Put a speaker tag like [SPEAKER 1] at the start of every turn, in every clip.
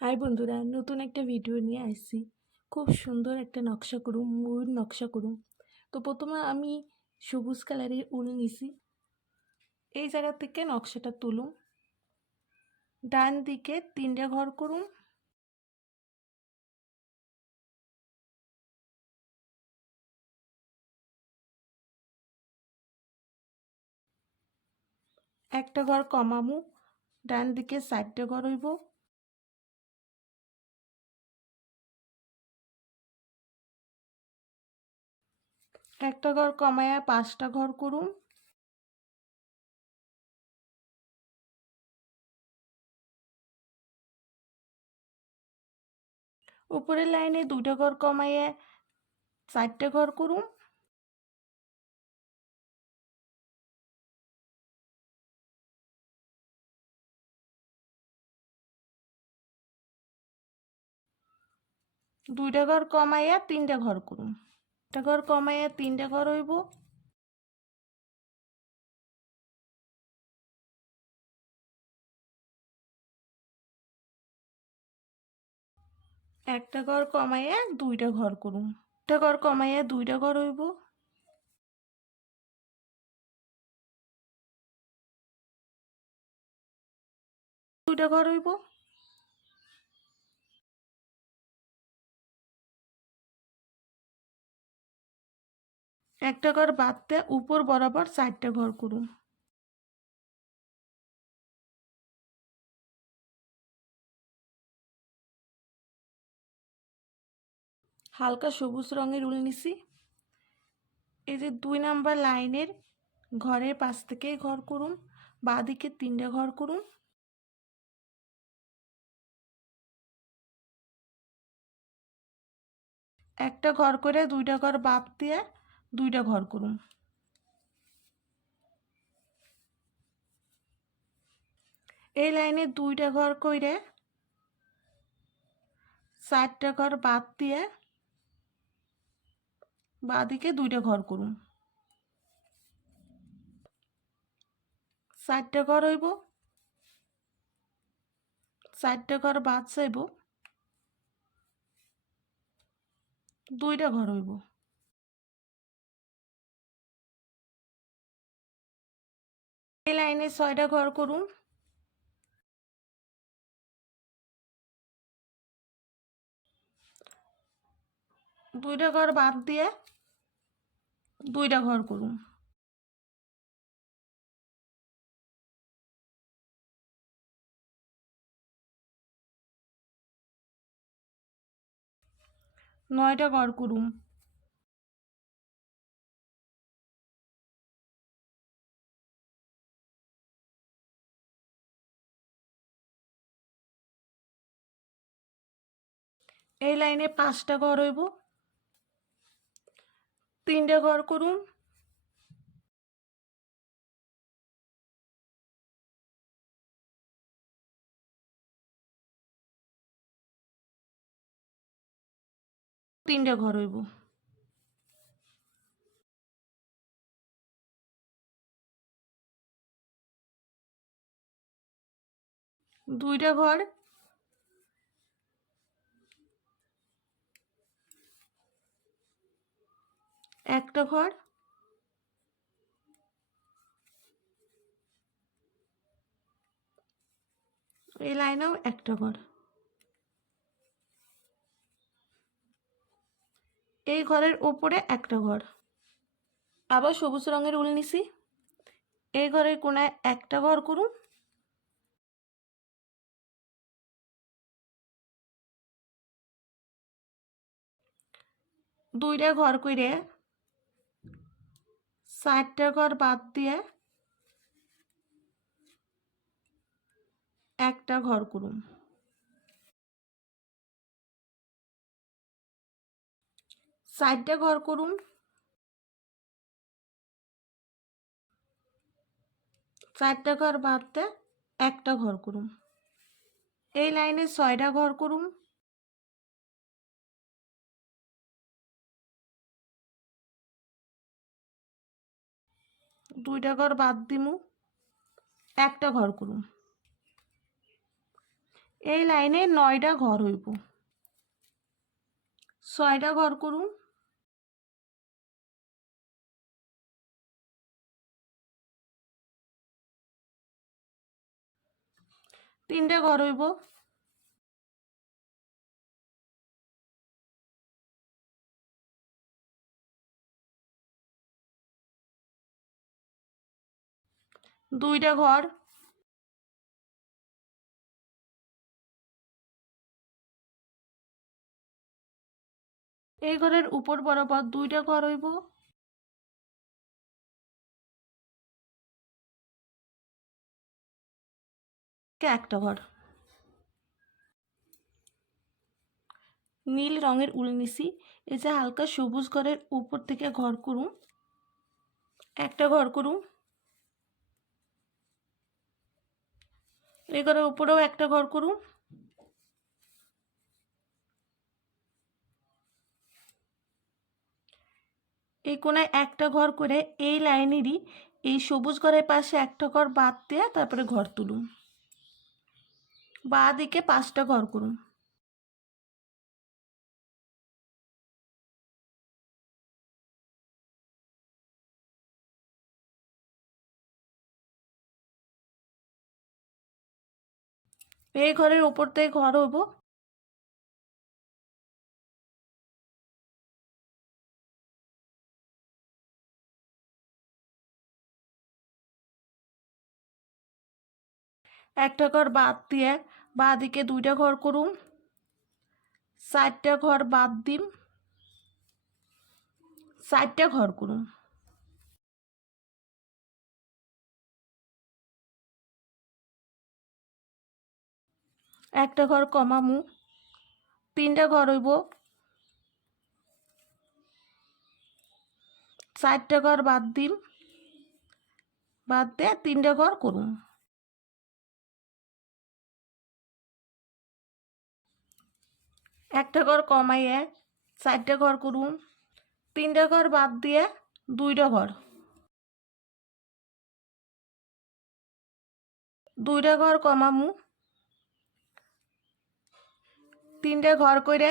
[SPEAKER 1] High বন্ধুরা, নতুন একটা ভিডিও নিয়ে আসছি। খুব সুন্দর একটা নকশা করুম, ময়ূর নকশা করুম। তো প্রথমে আমি সবুজ কালারের উল নিছি। এই জায়গা থেকে নকশাটা তুলুম। ডান দিকে তিনটে ঘর করুন একটা ঘর কমামু, ডান দিকে চারটে ঘর হইব। একটা ঘর কমায়া পাঁচটা ঘর করুন। উপরের লাইনে দুইটা ঘর কমাইয়া চারটে ঘর করুন। দুইটা ঘর কমাইয়া তিনটা ঘর করুন। একটা ঘর কমাইয়া তিনটা ঘর হইব। একটা ঘর কমাইয়া দুইটা ঘর করুন একটা ঘর কমাইয়া দুইটা ঘর হইব। দুইটা ঘর হইব। একটা ঘর বাদতে উপর বরাবর চারটা ঘর করুন। হালকা সবুজ রঙের উল নিছি। এই যে দুই নাম্বার লাইনের ঘরের পাশ থেকে ঘর করুন, বাঁদিকে তিনটে ঘর করুন। একটা ঘর করে দুইটা ঘর বাদ দিয়ে দুইটা ঘর করুন। এই লাইনে দুইটা ঘর কইরে চারটা ঘর বাদ দিয়ে বাদিকে দুইটা ঘর করুন। চারটা ঘর হইব, চারটা ঘর বাদ চাইব, দুইটা ঘর হইব। লাইনে ছয়টা ঘর করুন। দুইটা ঘর বাদ দিয়ে দুইটা ঘর করুন। নয়টা ঘর করুন। এই লাইনে পাঁচটা ঘর হইব। তিনটে ঘর করুন। তিনটে ঘর হইব। দুইটা ঘর একটা ঘর। এই লাইনেও একটা ঘর। এই ঘরের ওপরে একটা ঘর। আবার সবুজ রঙের উল নিছি। এই ঘরের কোনায় একটা ঘর করুন। দুইটা ঘর করে চারটা ঘর বাদ দিয়ে একটা ঘর করুন। চারটা ঘর করুন। চারটা ঘর বাদতে একটা ঘর করুন। এই লাইনে ছয়টা ঘর করুন। দুইটা ঘর বাদ দিমু, একটা ঘর করুন এই লাইনে নয়টা ঘর হইব। ছয়টা ঘর করুন তিনটা ঘর হইব। দুইটা ঘর। এই ঘরের উপর বরাবর দুইটা ঘর হইব। একটা ঘর? নীল রঙের উল নিছি এই যে হালকা সবুজ ঘরের উপর থেকে ঘর করুন। একটা ঘর করুন। এই ঘরের উপরেও একটা ঘর করুন। এই কোনায় একটা ঘর করে এই লাইনেরই এই সবুজ ঘরের পাশে একটা ঘর বাদ দিয়ে তারপরে ঘর তুলুন। বা দিকে পাঁচটা ঘর করুন। এই ঘরের উপর থেকে ঘর হইব। একটা ঘর বাদ দিয়ে বাঁ দিকে দুইটা ঘর করুন চারটা ঘর বাদ দিম। চারটা ঘর করুন একটা ঘর কমামু, তিনটা ঘর হইব। চারটা ঘর বাদ দিন বাদ দিয়ে তিনটা ঘর করুন একটা ঘর কমাইয়ে চারটা ঘর করুন তিনটা ঘর বাদ দিয়ে দুইটা ঘর। দুইটা ঘর কমামু তিনটা ঘর করে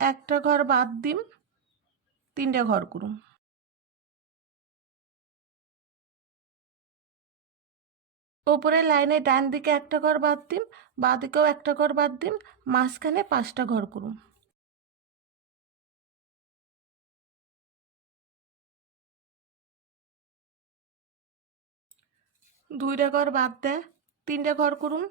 [SPEAKER 1] একটা ঘর বাদ দিম, তিনটা ঘর করুন ওপরের লাইনে ডান দিকে একটা ঘর বাদ দিন বাঁ দিকেও একটা ঘর বাদ দিন মাঝখানে পাঁচটা ঘর করুন দুইটা ঘর বাদ দেয় তিনটা ঘর করুন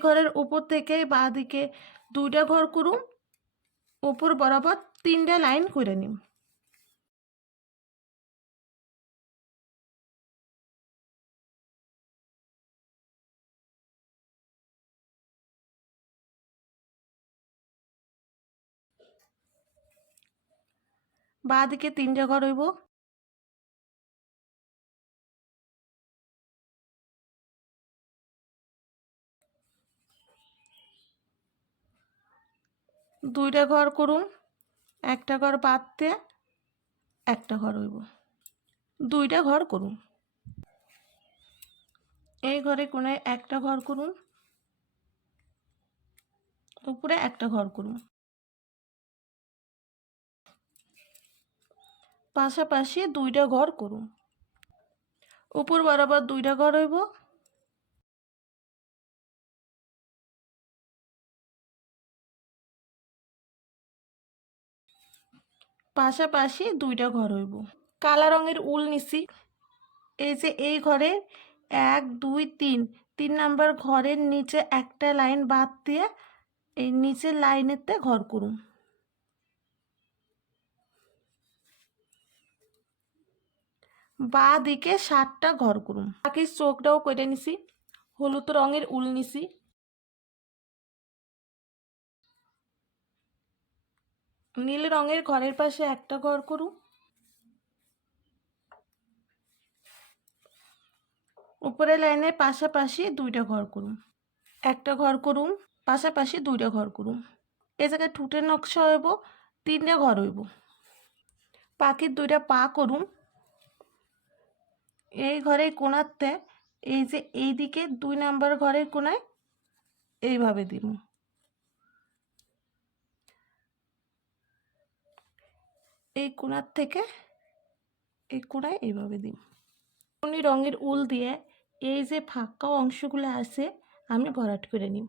[SPEAKER 1] ঘরের উপর থেকে বাঁ দিকে দুইটা ঘর করুন। উপর বরাবর তিনটা লাইন করে নিন। বাঁ দিকে তিনটা ঘর হইব। দুইটা ঘর করুন, একটা ঘর দিয়ে একটা ঘর হইব। দুইটা ঘর করুন। এই ঘরে কোণে একটা ঘর করুন, উপরে একটা ঘর করুন। পাশাপাশি দুইটা ঘর করুন। উপর বরাবর দুইটা ঘর হইব পাশাপাশি দুইটা ঘর হইব। কালা রঙের উল নিছি। এই যে এই ঘরে এক, দুই, তিন। তিন নাম্বার ঘরের নিচে একটা লাইন বাদ দিয়ে এই নিচের লাইনেতে ঘর করুন। বা দিকে সাতটা ঘর করুন। বাকি চোখটাও কেটে নিছি। হলুদ রঙের উল নিছি। নীল রঙের ঘরের পাশে একটা ঘর করুন। উপরে লাইনের পাশাপাশি দুইটা ঘর করুন। একটা ঘর করুন, পাশাপাশি দুইটা ঘর করুন। এ জায়গায় ঠুটের নকশা হইব, তিনটা ঘর হইব। পাখির দুইটা পা করুন। এই ঘরের কোণাতে এই যে এইদিকে দুই নাম্বার ঘরের কোণায় এইভাবে দিব এই কোণার থেকে এই কোণায় এইভাবে দিই। উনি রঙের উল দিয়ে এই যে ফাঁকা অংশগুলো আছে, আমি ভরাট করে নিই।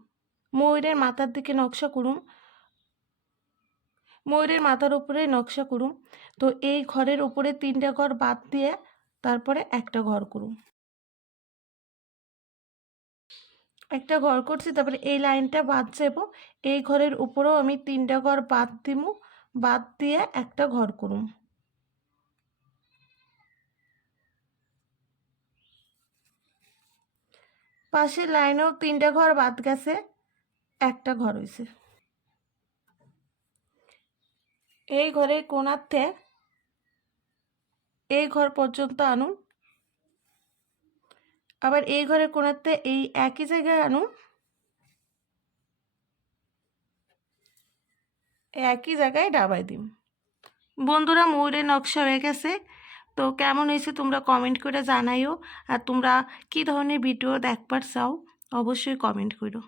[SPEAKER 1] ময়ূরের মাথার দিকে নকশা করুম ময়ূরের মাথার উপরে নকশা করুম তো এই ঘরের উপরে তিনটা ঘর বাদ দিয়ে তারপরে একটা ঘর করুম একটা ঘর করছি, তারপরে এই লাইনটা বাদ যাব। এই ঘরের উপরেও আমি তিনটা ঘর বাদ দিমু। বাদ দিয়ে একটা ঘর করুন। পাশের লাইনেও তিনটা ঘর বাদ গেছে, একটা ঘর হয়েছে এই ঘরে কোণাতে এই ঘর পর্যন্ত আনুন। আবার এই ঘরের কোণাতে এই একই জায়গায় আনুন। একই জায়গায় ডাবাই দিম। বন্ধুরা ময়ূরের নকশা হয়ে গেছে। তো কেমন হয়েছে তোমরা কমেন্ট করে জানাইও। আর তোমরা কি ধরনের ভিডিও দেখবার চাও, অবশ্যই কমেন্ট করো।